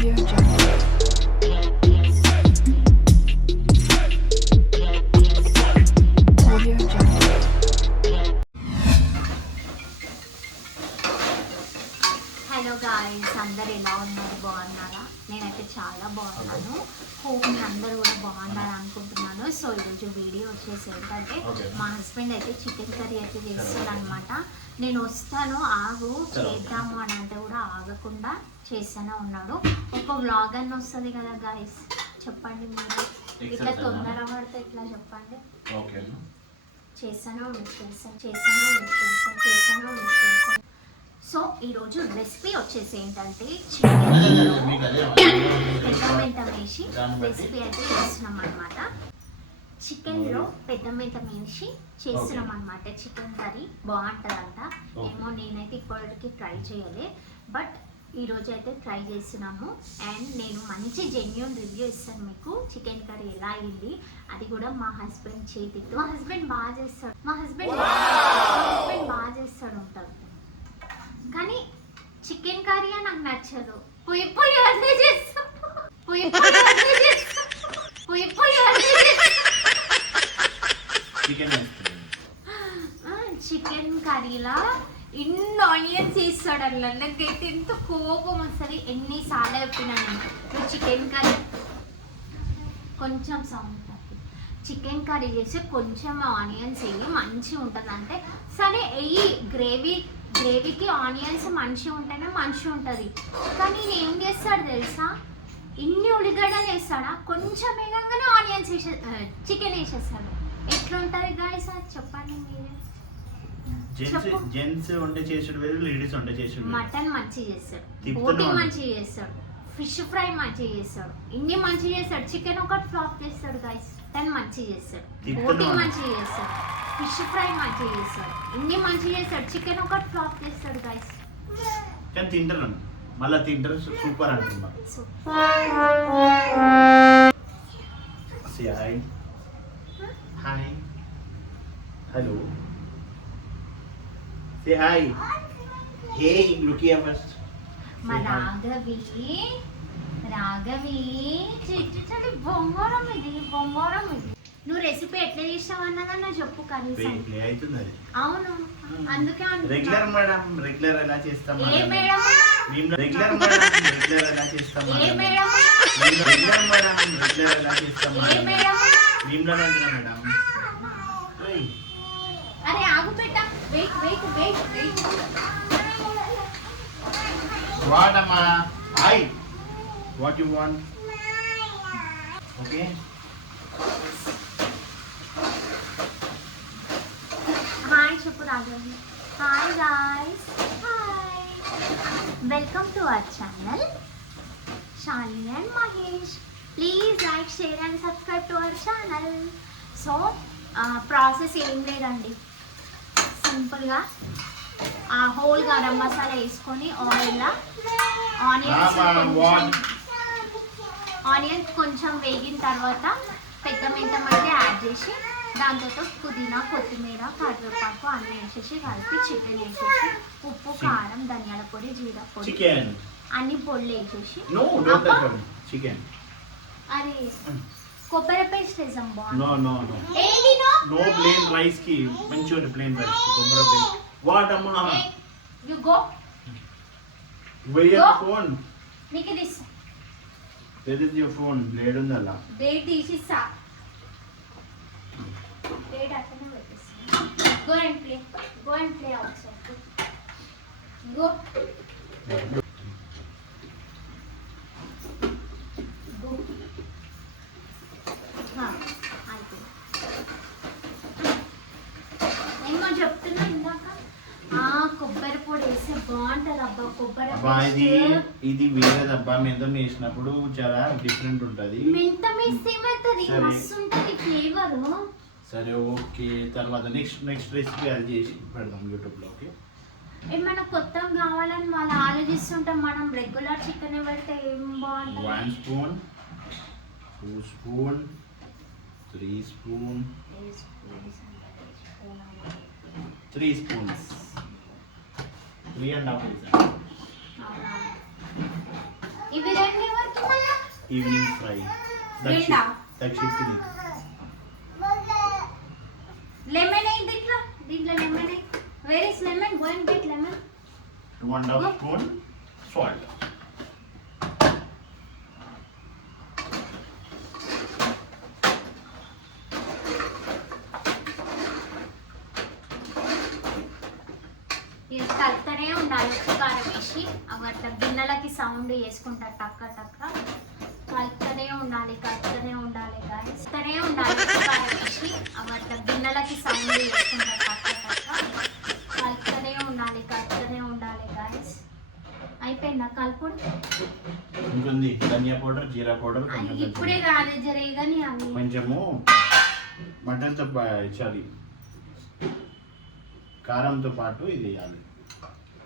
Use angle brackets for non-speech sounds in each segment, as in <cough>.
Hello guys అందరు ఎలా ఉన్నారు? బాగున్నారా? నేనైతే చాలా బాగున్నాను. హోప్ మీ అందరూ కూడా బాగున్నారు అనుకుంటున్నాను. సో ఈరోజు వీడియో వచ్చేసి ఏంటంటే. మా హస్బెండ్ అయితే చికెన్ కర్రీ అయితే చేస్తాడు అనమాట నేను వస్తాను ఆగు చేద్దాము అని అంటే కూడా ఆగకుండా చేస్తూనే ఉన్నాడు. ఒక వ్లాగ్ అని వస్తుంది కదా గాయస్ చెప్పండి మీరు. ఇట్లా? తొందర పడితే ఇట్లా చెప్పండి? చేస్తాను చేస్తాను చేస్తాను చేస్తాను చేస్తాను చేస్తాను సో ఈరోజు రెసిపీ వచ్చేసి ఏంటంటే <coughs> పెద్ద మెంతం వేసి రెసిపీ అయితే చేస్తున్నాం అనమాట చికెన్లో పెద్ద మెంతం వేసి చేస్తున్నాం అనమాట చికెన్ కర్రీ బాగుంటుందంట. ఏమో నేనైతే ఇప్పటికి ట్రై చేయలే. బట్ ఈ రోజు అయితే ట్రై చేస్తున్నాము అండ్ నేను మంచి జెన్యున్ రివ్యూ ఇస్తాను మీకు. చికెన్ కర్రీ ఎలా అయింది? అది కూడా మా హస్బెండ్ చేతితో. మా హస్బెండ్ బాగా చేస్తాడు. మా హస్బెండ్ మా హస్బెండ్ బాగా చేస్తాడు ఉంటాడు కానీ చికెన్ కర్రీ నాకు నచ్చదు. పొయ్యి పొయ్యి అదే చేస్తాం పొయ్యి పొయ్యి అదే చేస్తాం పొయ్యి పొయ్యి అదే చేస్తాం చికెన్ చికెన్ కర్రీలా ఇన్ని ఆనియన్స్ వేస్తాడు అట్లా నాకైతే ఎంత కోపం వస్తుంది. ఎన్నిసార్లు చెప్పినా నువ్వు చికెన్ కర్రీ కొంచెం సౌండ్ చికెన్ కర్రీ చేసి కొంచెం ఆనియన్స్ వేయి మంచిగా ఉంటుంది. అంటే సరే వెయ్యి గ్రేవీ గ్రేవీకి ఆనియన్స్ మంచిగా ఉంటేనే మంచిగా ఉంటుంది. కానీ నేను ఏం చేస్తాడు తెలుసా? ఇన్ని ఉల్లిగడ్డలు వేస్తాడా? కొంచెం వేగంగానే ఆనియన్స్ వేసే చికెన్ వేసేస్తాడు. ఎట్లుంటుంది గాయస్ అది చెప్పండి మీరే. జెంట్స్. జెంట్స్ వంట చేసుడు వేరు లేడీస్ వంట చేసుడు. మటన్ మంచిగా చేస్తాడు. బోటి. మంచిగా చేస్తాడు. ఫిష్ ఫ్రై మంచిగా చేస్తాడు. ఇన్ని మంచిగా చేస్తాడు. చికెన్ ఒకటి ఫ్లాప్ చేస్తాడు గైస్ తను మంచిగా చేస్తాడు. బోటి. మంచిగా చేస్తాడు. ఫిష్ ఫ్రై మంచిగా చేస్తాడు. ఇన్ని మంచిగా చేస్తాడు. చికెన్ ఒకటి ఫ్లాప్ చేస్తాడు గైస్ కానీ తింటారు మళ్ళీ తింటారు. సూపర్ అంటున్నా. So hi hi hello say hi hey look here first మా రాఘవి రాఘవి చిట్టి చలి బొంగోరం ఇది బొంగోరం ఇది నువ్వు రెసిపీ ఎట్లా చేసావు అన్నదన్న చెప్పు కనీసం. అవుతుంది అవును. అందుకే అంటున్నా. రెగ్యులర్ మేడం రెగ్యులర్ ఎలా చేస్తాం ఏ మేడం మేము రెగ్యులర్ మేడం రెగ్యులర్ ఎలా చేస్తాం ఏ మేడం రెగ్యులర్ మేడం రెగ్యులర్ ఎలా చేస్తాం ఏ మేడం మేము అంటున్నా మేడం ఏయ్, అరే ఆగు పెట్ట wait wait wait wait What am I? I. What you want? Okay. Hi చెప్పు Raghavi hi guys hi welcome to our channel Shalini and Mahesh please like share and subscribe to our channel so process ఏం లేదండి సింపుల్గా ఆ whole garam masala వేసుకొని oil onions కొంచెం? Onions కొంచెం వేగిన తర్వాత పెద్ద మెంతం అయితే యాడ్ చేసి దాంతో పుదీనా కొత్తిమీర కరివేపాకు అన్నీ వేసేసి కలిపి చికెన్ వేసేసి ఉప్పు. కారం ధనియాల పొడి జీరా పొడి. అన్ని పొడులు వేసేసి No, అది కొబ్బరి పేస్ట్ వేసాం బాగుంది No, no, no. ఏంటి no No plain rice ki. మంచిగా plain rice ki. కొబ్బరి paste. What amma? You go Go. phone? నీకు ఇది ఇస్తా. Where is your phone? Blade ఉందల్లా. డేట్ తీసిస్తా డేట్ అట్లనే పెట్టేస్తా go and play go and play out go అయిపోయింది ఏమో చెప్తున్నా ఇందాక ఆ కొబ్బరి పొడి వేస్తే బాగుంటుంది అబ్బా కొబ్బరి అబ్బా ఇది. ఇది వేరేదబ్బా మెంతం వేసినప్పుడు చాలా డిఫరెంట్ ఉంటది. మెంతం వేస్తే ఏమవుతుంది. మస్తు ఉంటుంది ఫ్లేవర్ సరే ఓకే. తర్వాత నెక్స్ట్ నెక్స్ట్ రెసిపీ అది చేసి పెడదాం యూట్యూబ్లో ఓకే ఏమైనా కొత్తగా కావాలని వాళ్ళు ఆలోచిస్తుంటాం మనం రెగ్యులర్ చికెన్ పెడితే ఏం బాగుంటుంది? One spoon two spoon three spoon three spoons three and half ఇవి రెండు ఈవినింగ్ ఫ్రై ఏంటా? దక్షిణకి లెమన్ అయింది దీంట్లో దీంట్లో లెమన్ అయింది where is lemon go and get lemon two and half spoon salt ఇది కలుపుతూనే ఉండాలి ఉప్పు కారం వేసి అవి అట్లా సౌండ్ చేసుకుంటారు టక్క టక్క. కలుపుతూనే ఉండాలి కలుపుతూనే ఉండాలి కలుపుతూనే ఉండాలి ఉప్పు కారం వేసి అవి అట్లా గిన్నెలకి సౌండ్ చేసుకుంటారు టక్క టక్క. కలుపుతూనే ఉండాలి కలుపుతూనే ఉండాలి గాయస్ అయిపోయిందా కలుపుడు? ఇంకొంది ధనియా పౌడర్ జీరా పౌడర్ ఇప్పుడే కాదు జరే కానీ అవి. కొంచెము మటన్తో ఇచ్చాలి. కారంతో పాటు ఇది వేయాలి.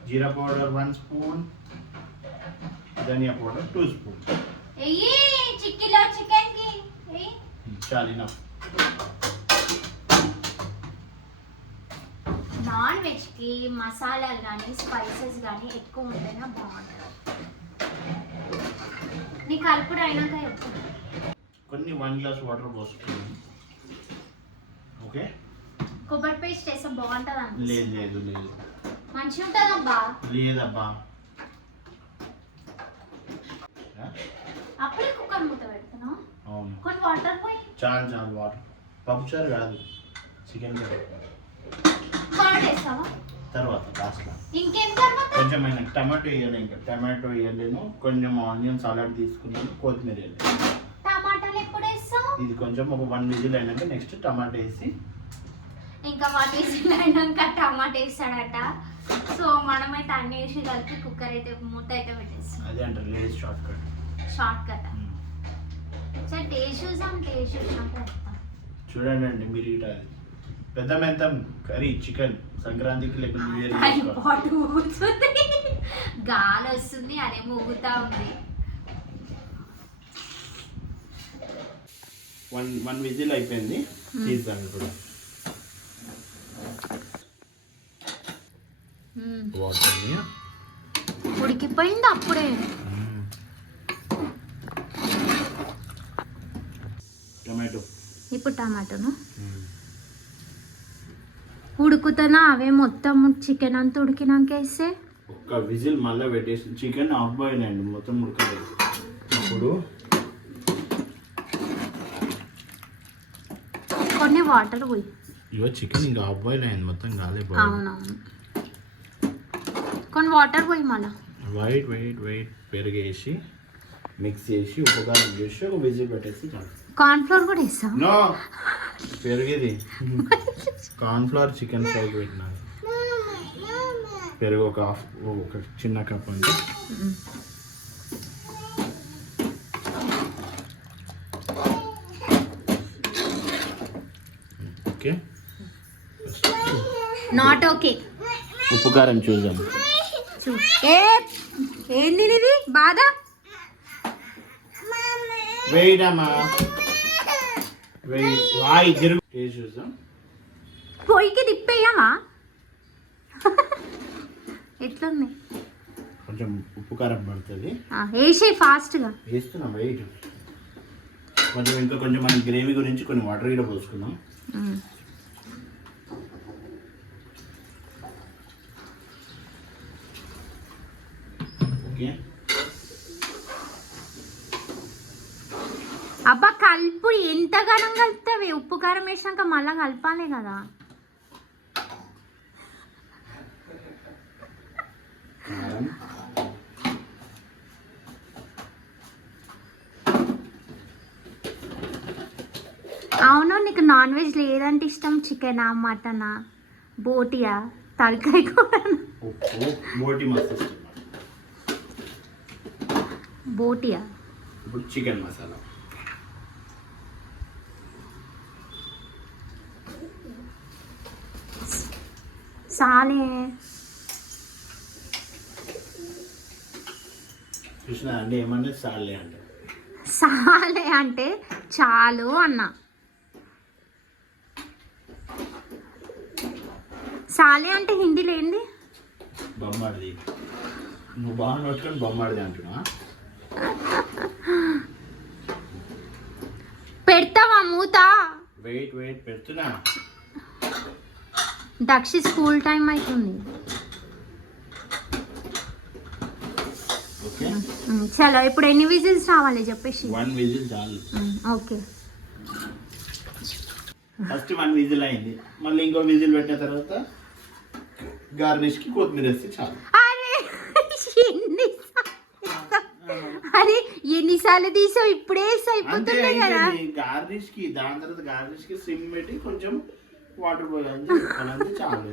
Jeera powder one spoon. Dhania powder two spoon. చిక్కిలో చికెన్కి ఎయ్యి చాలు నా నాన్ వెజ్కి మసాలాలు కానీ స్పైసెస్ కానీ ఎక్కువ ఉంటేనే బాగుంటుంది. నీ కలుపుడు అయినాక చెప్పు. కొన్ని వన్ గ్లాస్ వాటర్ పోసుకున్నాం ఓకే? కొబ్బరి పేస్ట్ వేస్తే బాగుంటుంది లేదు లేదు లేదు. మంచిగా ఉంటుందబ్బా లేదబ్బా ఆ? అప్పుడే కుక్కర్ మూత పెడుతున్నావు అవును కొన్ని వాటర్ పోయి? చాలు చాలు వాటర్. పప్పుచారు కాదు. చికెన్ కర్రీ కర్డ్ వేస్తావా? తర్వాత లాస్ట్లో ఇంకేం తర్వాత కొంచెం అయినా టమాటో వేయాలి ఇంకా. టమాటో వేయలేను కొంచెం ఆనియన్ సలాడ్ తీసుకున్నాను. కొత్తిమీర వేయాలి టమాటాలు ఎప్పుడు వేస్తావు? ఇది కొంచెం ఒక వన్ విజిల్ అయినాక నెక్స్ట్ టమాటో వేసి. ఇంకా వాటి అయినాక టమాటా వేస్తాడట. సో మనమైతే అన్ని వేసి కలిపి కుక్కర్ అయితే మూత అయితే పెట్టేస్తాం. అదే అంటారు ladies short cut short cut చూడండి అండి మీరు ఇట పెద్ద మెంతం కర్రీ చికెన్ సంక్రాంతికి లేకపోతే న్యూ ఇయర్ అది గాలి వస్తుంది అదేమో ఊగుతా ఉంది. వన్ వన్ విజిల్ అయిపోయింది. తీద్దాం ఇప్పుడు. వాటర్ ఉడికిపోయింది అప్పుడే టమాటో ఇప్పుడు టమాటోను. ఉడుకుతున్నా అవే మొత్తం చికెన్ అంతా ఉడికినాక వేస్తే? ఒక్క విజిల్ మళ్ళీ పెట్టేసి చికెన్ హాఫ్ బాయిల్ అండి మొత్తం ఉడకలేదు ఇప్పుడు? కొన్ని వాటర్ పోయి. ఇగో చికెన్ ఇంకా హాఫ్ బాయిల్ అయింది మొత్తం కాలే అవునవును. కొన్ని వాటర్ పోయి మళ్ళా. వైట్ వైట్ వైట్ పెరిగేసి మిక్స్ చేసి ఉపకారం చేసి ఒక విజిల్ పెట్టేసి చాలు కార్న్ఫ్లోర్ కూడా వేస్తాం నో. పెరిగేది. కార్న్ఫ్లవర్ చికెన్ ఫ్రై పెట్టినా. పెరుగు ఒక హాఫ్ ఒక చిన్న కప్ అంటే. ఓకే. నాట్ ఓకే ఉప్పు కారం చూద్దాం. ఏ ఏంది ఇది? బాధ వెయిట్ టేస్ట్ చూద్దాం? పొయ్యికి తిప్పేయమా? ఎట్లుంది? కొంచెం ఉప్పు కారం పడుతుంది. వేసే ఫాస్ట్గా. వేస్తున్నాం వెయిట్. కొంచెం ఇంకా కొంచెం మనం గ్రేవీ గురించి కొన్ని వాటర్ కూడా పోసుకుందాం. ఓకే. అబ్బా కలుపు ఎంతగానం కలుపుతావి? ఉప్పు కారం వేసినాక మళ్ళీ కలపాలి కదా. అవును నీకు నాన్ వెజ్ లేదంటే ఇష్టం చికెనా మటనా? బోటియా? తలకాయ కూడా. బోటియా? చికెన్ మసాలా. ఏమన్నా సాలే అంటే సాలే అంటే. చాలు అన్న. సాలే అంటే హిందీలో ఏంది? బొమ్మాడిది. నువ్వు బాగా బొమ్మాడిది అంటున్నా మూత? వెయిట్ వెయిట్ పెడుతున్నా. దక్షి స్కూల్ టైం అవుతుంది చలో ఇప్పుడు ఎన్ని విజిల్స్ రావాలి చెప్పేసి? వన్ విజిల్ చాలు. ఓకే. ఫస్ట్ వన్ విజిల్ అయింది. మళ్ళీ ఇంకో విజిల్ పెట్టిన తర్వాత గార్నిష్కి కొత్తిమీర వేస్తే చాలు. అరే ఎన్నిసార్లు? తీసావు? ఇప్పుడే అయిపోతుంది కదా. గార్నిష్కి దాని తర్వాత గార్నిష్కి సిమ్ పెట్టి కొంచెం వాటర్ చాలు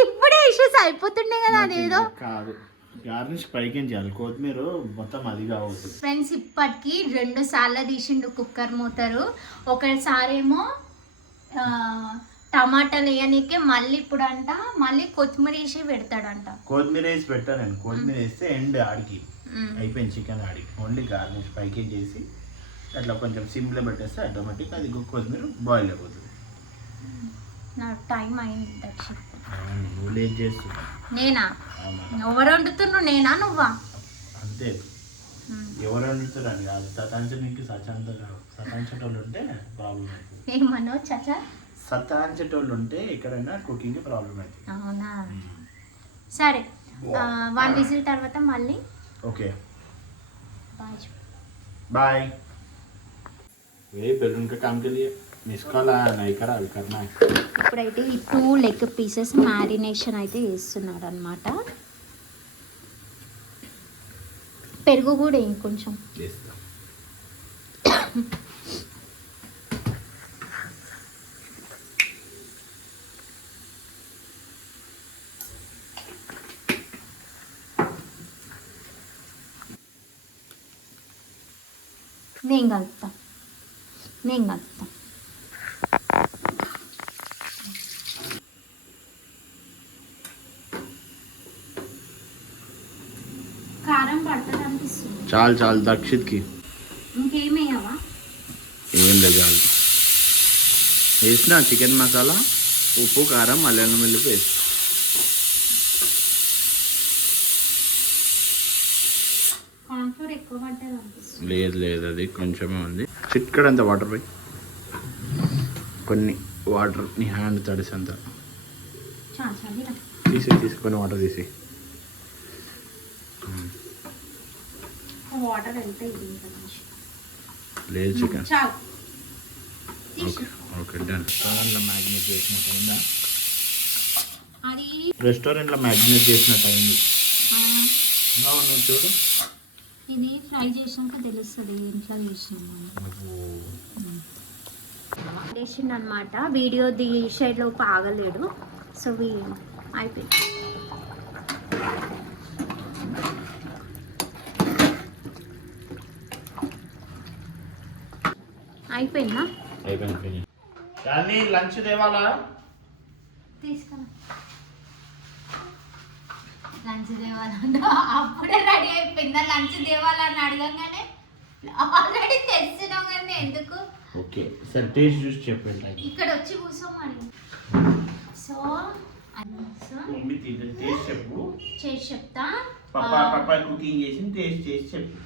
ఇప్పుడే వేసేసి అయిపోతుండే కదా అదేదో. కాదు. గార్నిష్ పైకి చేయాలి? కొత్తిమీర మొత్తం అది కావద్దు. ఫ్రెండ్స్ ఇప్పటికి రెండు సార్లు తీసిండు కుక్కర్ మూతరు. ఒకసారి ఏమో ఆ, టమాటాలు వేయనీకే మళ్ళీ ఇప్పుడు అంట మళ్ళీ కొత్తిమీర వేసి పెడతాడంట. కొత్తిమీర వేసి పెట్టా నేను. కొత్తిమీర వేస్తే ఎండ్ ఆడికి. అయిపోయింది చికెన్ ఆడికి. ఓన్లీ గార్నిష్ పైకి చేసి అట్లా కొంచెం సిమ్లో పెట్టేస్తే ఆటోమేటిక్ అది కొత్తిమీర బాయిల్ అయిపోతుంది. నాకు టైం అయింది దక్షిణ అవును, నువ్వు లేట్ చేస్తున్నావు నేనా అవునా? ఎవరు వండుతున్నారు నేనా నువ్వా అంతే ఉమ్. ఎవరు వండుతారని కాదు సతాంచడానికి సచాంత సతాంచేటోళ్ళు ఉంటే ప్రాబ్లం అవుతుంది ఏమన్నావు చచా సతాంచేటోళ్ళు ఉంటే ఎక్కడైనా కుకింగ్ ప్రాబ్లం అవుతుంది అవునా సరే వన్ విజిల్ తర్వాత మళ్ళీ ఓకే బాయ్ చెప్పు. बाय ये बेलून का काम के लिए ఇప్పుడైతే ఈ టూ లెగ్ పీసెస్ మ్యారినేషన్ అయితే వేస్తున్నాడు అనమాట పెరుగు కూడా ఇంకొంచెం నేను కలుపుతాను నేను కలుపుతాను చాలు చాలు దక్షిత్కి. ఏం లేదు వేసిన చికెన్ మసాలా ఉప్పు కారం అల్లం మిల్లు పేస్ట్. లేదు లేదు అది కొంచెమే ఉంది. చిట్కడంత వాటర్ పోయి. కొన్ని వాటర్ నీ హ్యాండ్ తడిసంత. తీసి తీసుకొని వాటర్ తీసి వాటర్ వెళ్తే ఇది ఇంకా మంచి లేదు చికెన్ చాలు ఓకే ఓకే డన్ రెస్టారెంట్లో మ్యాగ్నేట్ చేసినట్టు అది రెస్టారెంట్లో మ్యాగ్నేట్ చేసినట్టు అయింది నువ్వు చూడు? ఇది ఫ్రై చేసినాక తెలుస్తుంది ఇంట్లో చేసినాము చేసిండు అనమాట వీడియో తీసేలో ఆగలేడు. సో వీ అయిపోయింది. అయిపోయిందా? అయిపోయింది కానీ లంచ్ తేవాలా? తీసుకున్నా లంచ్ దేవాలంట అప్పుడే రెడీ అయిపోయిందా? లంచ్ దేవాలని అడగంగానే ఆల్రెడీ తెలిసినాం కానీ ఎందుకు? ఓకే సరే టేస్ట్ చూసి చెప్పండి ఇక్కడ వచ్చి కూర్చోమని సో సో మమ్మీ టేస్ట్ చెప్పు. చేసి చెప్తా. పప్పా పప్పా కుకింగ్ చేసి టేస్ట్ చేసి చెప్పు.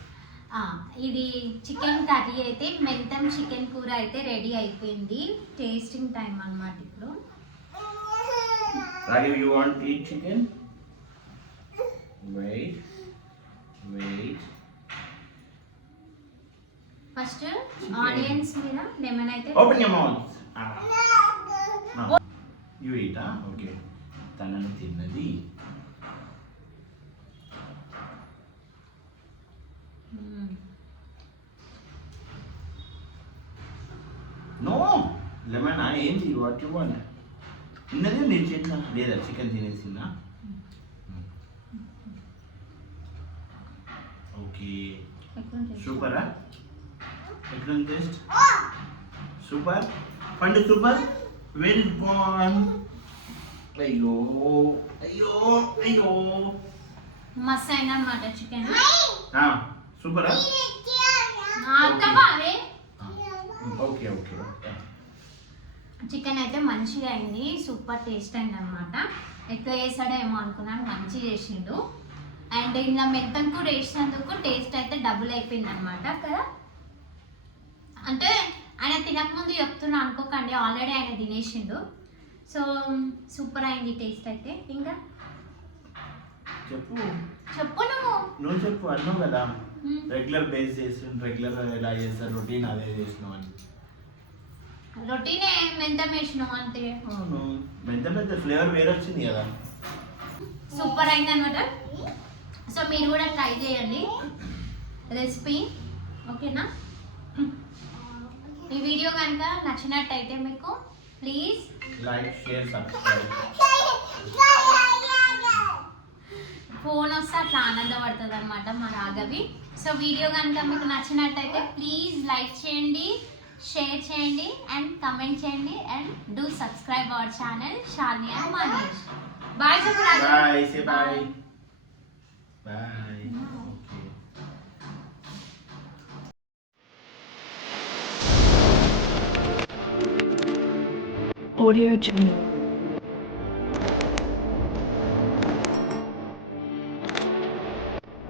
ఇది చికెన్ కర్రీ అయితే మెంతం చికెన్ కూర అయితే రెడీ అయిపోయింది. టేస్టింగ్ టైం అన్నమాట ఇప్పుడు. రాగివ్ you want eat chicken wait wait first onions మీద లెమన్ అయితే ఓపెన్ యువర్ మౌత్ యూ ఈటా ఓకే తనని తిన్నది. మ్మ్. నో లెమన్ ఏంటి వాట్ యు వాంట్ తిన్నదే నేను చేసిన లేదా చికెన్ తినేసిందా ఓకే ఎట్లుంటుంది? సూపరా ఎట్లుంది టేస్ట్ సూపర్ పండు సూపర్ వెరీ బాన్ అయ్యో అయ్యో అయ్యో మస్తు అయిన అనమాట చికెన్ సూపరా అర్థమావే ఓకే ఓకే చికెన్ అయితే మంచిగా అయింది సూపర్ టేస్ట్ అయింది అనమాట ఎక్కువ వేసాడేమో అనుకున్నాను మంచిగా చేసిండు. అండ్ ఇలా మెత్తం కూడా వేసినందుకు టేస్ట్ అయితే డబుల్ అయిపోయింది అనమాట కదా అంటే ఆయన తినకముందు చెప్తున్నా అనుకోకండి ఆల్రెడీ ఆయన తినేసిండు. సో సూపర్ అయింది టేస్ట్ అయితే. ఇంకా? చెప్పు. చెప్పు నువ్వు. నువ్వు చెప్పు అన్నావు కదా. రెగ్యులర్ బేస్ చేసి రెగ్యులర్ ఎలా చేస్తారు రొటీన్ అదే చేసినావు అని. రొటీనే మెంతం వేసినావు అంతే. అవును. మెంత ఫ్లేవర్ వేరే వచ్చింది కదా. సూపర్ అయింది అనమాట సో మీరు కూడా ట్రై చేయండి. రెసిపీ. ఓకేనా? ఈ వీడియో కనుక నచ్చినట్టయితే మీకు please like share subscribe. Phone వస్తే అట్లా ఆనందపడుతుంది అనమాట మా రాఘవి. సో వీడియో కనుక మీకు నచ్చినట్టయితే ప్లీజ్ లైక్ చేయండి. షేర్ చేయండి అండ్ కమెంట్ చేయండి and do subscribe our channel షాలియా Mahesh bye చెప్పు Raghavi. Bye say bye bye okay Audio Jungle.